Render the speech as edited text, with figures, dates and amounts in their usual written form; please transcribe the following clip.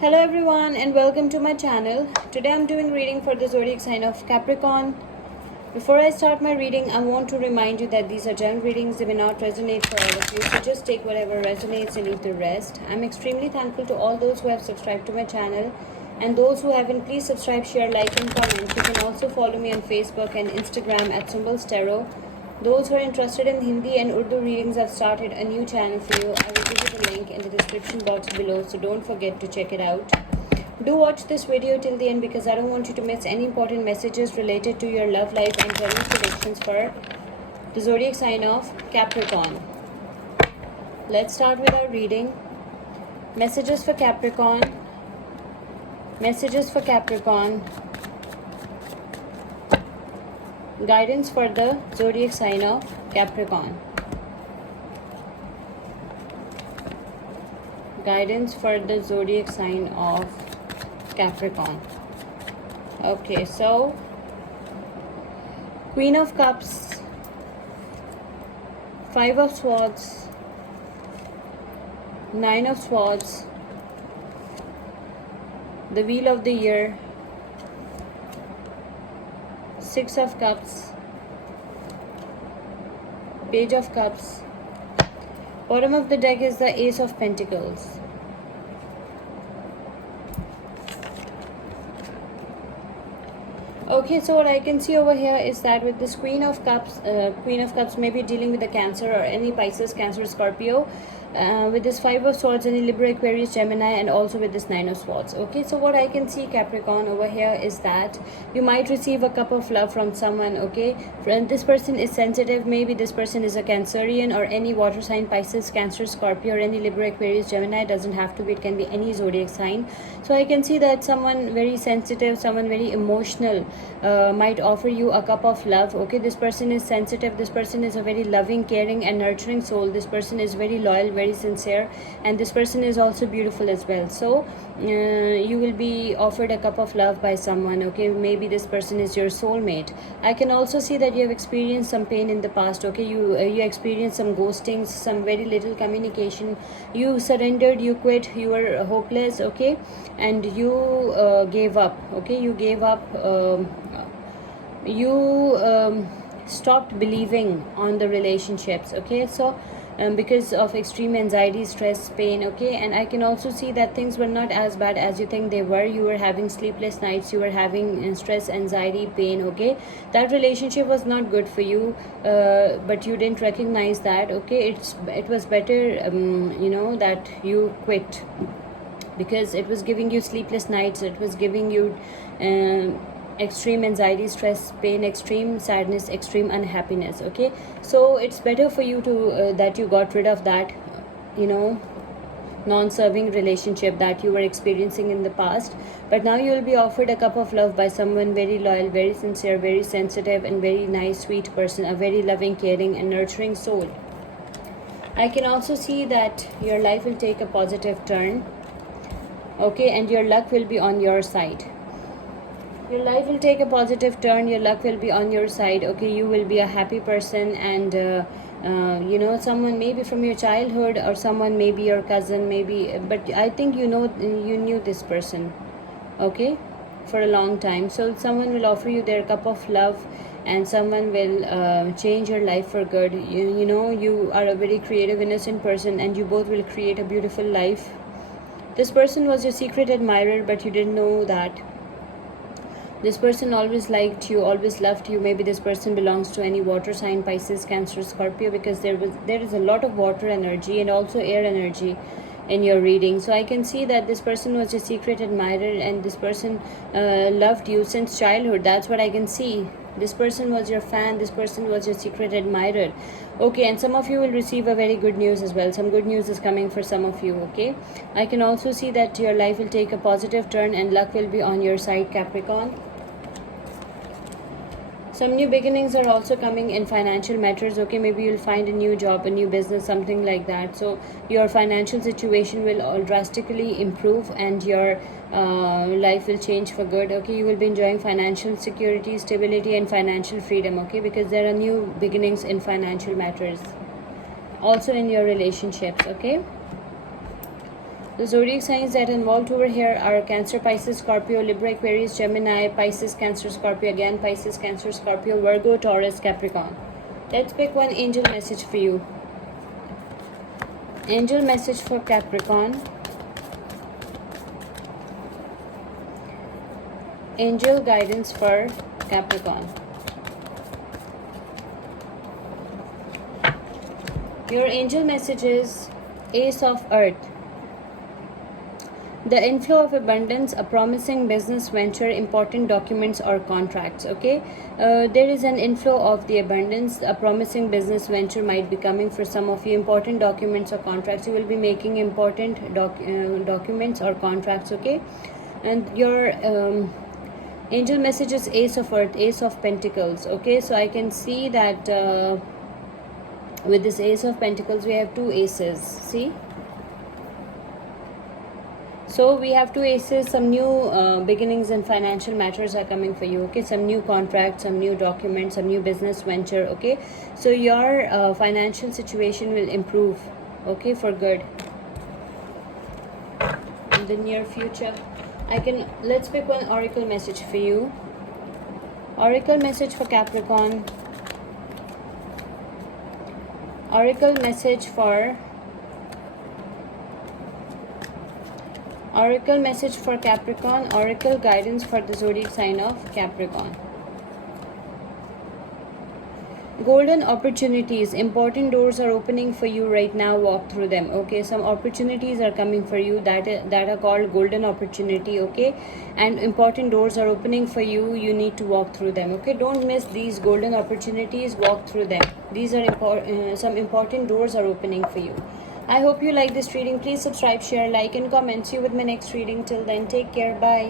Hello everyone and welcome to my channel. Today I'm doing reading for the zodiac sign of Capricorn. Before I start my reading, I want to remind you that these are general readings. They may not resonate for all of you, so just take whatever resonates and leave the rest. I'm extremely thankful to all those who have subscribed to my channel, and those who haven't, please subscribe, share, like and comment. You can also follow me on Facebook and Instagram at Symbols Tarot. Those who are interested in Hindi and Urdu readings, I've started a new channel for you. I will give you the link in the description box below, so don't forget to check it out. Do watch this video till the end because I don't want you to miss any important messages related to your love life and general predictions for the zodiac sign of Capricorn. Let's start with our reading. Messages for Capricorn. Messages for Capricorn. Guidance for the zodiac sign of Capricorn. Guidance for the zodiac sign of Capricorn. Okay, so Queen of Cups, Five of Swords, Nine of Swords, the Wheel of the Year, Six of Cups, Page of Cups. Bottom of the deck is the Ace of Pentacles. Okay, so what I can see over here is that with this Queen of Cups may be dealing with the Cancer or any Pisces, Cancer, Scorpio. With this Five of Swords, any Libra, Aquarius, Gemini, and also with this Nine of Swords. Okay, so what I can see, Capricorn, over here is that you might receive a cup of love from someone. Okay, and this person is sensitive. Maybe this person is a Cancerian or any water sign, Pisces, Cancer, Scorpio, or any Libra, Aquarius, Gemini. It doesn't have to be, it can be any zodiac sign. So I can see that someone very sensitive, someone very emotional might offer you a cup of love. Okay, this person is sensitive. This person is a very loving, caring, and nurturing soul. This person is very loyal, very sincere, and this person is also beautiful as well. So you will be offered a cup of love by someone. Okay, maybe this person is your soulmate. I can also see that you have experienced some pain in the past. Okay, you experienced some ghostings, some very little communication. You surrendered, you quit, you were hopeless. Okay, and you gave up. Okay, you gave up. You stopped believing on the relationships. Okay, so because of extreme anxiety, stress, pain. Okay, and I can also see that things were not as bad as you think they were. You were having sleepless nights, you were having stress, anxiety, pain. Okay, that relationship was not good for you, but you didn't recognize that. Okay, it was better that you quit, because it was giving you sleepless nights, it was giving you extreme anxiety, stress, pain, extreme sadness, extreme unhappiness. Okay, so it's better for you to that you got rid of that non-serving relationship that you were experiencing in the past. But now you will be offered a cup of love by someone very loyal, very sincere, very sensitive, and very nice, sweet person, a very loving, caring, and nurturing soul. I can also see that your life will take a positive turn. Okay, and your luck will be on your side. Your life will take a positive turn, your luck will be on your side. Okay, you will be a happy person, and someone maybe from your childhood, or someone maybe your cousin, maybe, but I think you knew this person, okay, for a long time. So someone will offer you their cup of love, and someone will change your life for good. You are a very creative, innocent person, and you both will create a beautiful life. This person was your secret admirer, but you didn't know that. This person always liked you, always loved you. Maybe this person belongs to any water sign, Pisces, Cancer, Scorpio, because there is a lot of water energy and also air energy in your reading. So I can see that this person was your secret admirer, and this person loved you since childhood. That's what I can see. This person was your fan, this person was your secret admirer. Okay, and some of you will receive a very good news as well. Some good news is coming for some of you. Okay, I can also see that your life will take a positive turn and luck will be on your side, Capricorn. Some new beginnings are also coming in financial matters. Okay, maybe you'll find a new job, a new business, something like that. So your financial situation will all drastically improve, and your life will change for good. Okay, you will be enjoying financial security, stability, and financial freedom. Okay, because there are new beginnings in financial matters, also in your relationships. Okay, The zodiac signs that involved over here are Cancer, Pisces, Scorpio, Libra, Aquarius, Gemini, Pisces, Cancer, Scorpio, again Pisces, Cancer, Scorpio, Virgo, Taurus, Capricorn. Let's pick one angel message for you. Angel message for Capricorn. Angel guidance for Capricorn. Your angel message is Ace of Earth. The inflow of abundance, a promising business venture, important documents or contracts. Okay, there is an inflow of the abundance. A promising business venture might be coming for some of you. Important documents or contracts. You will be making important documents or contracts. Okay, and your angel message is Ace of Earth, Ace of Pentacles. Okay, so I can see that with this Ace of Pentacles we have two aces. See, so we have two aces. Some new beginnings in financial matters are coming for you. Okay, some new contracts, some new documents, some new business venture. Okay, so your financial situation will improve, okay, for good in the near future. Let's pick one oracle message for you. Oracle message for Capricorn. Oracle message for Capricorn. Oracle guidance for the zodiac sign of Capricorn. Golden opportunities, important doors are opening for you right now. Walk through them. Okay, some opportunities are coming for you that are called golden opportunity. Okay, and important doors are opening for you. You need to walk through them. Okay, don't miss these golden opportunities. Walk through them. These are some important doors are opening for you. I hope you like this reading. Please subscribe, share, like, and comment. See you with my next reading. Till then, take care. Bye.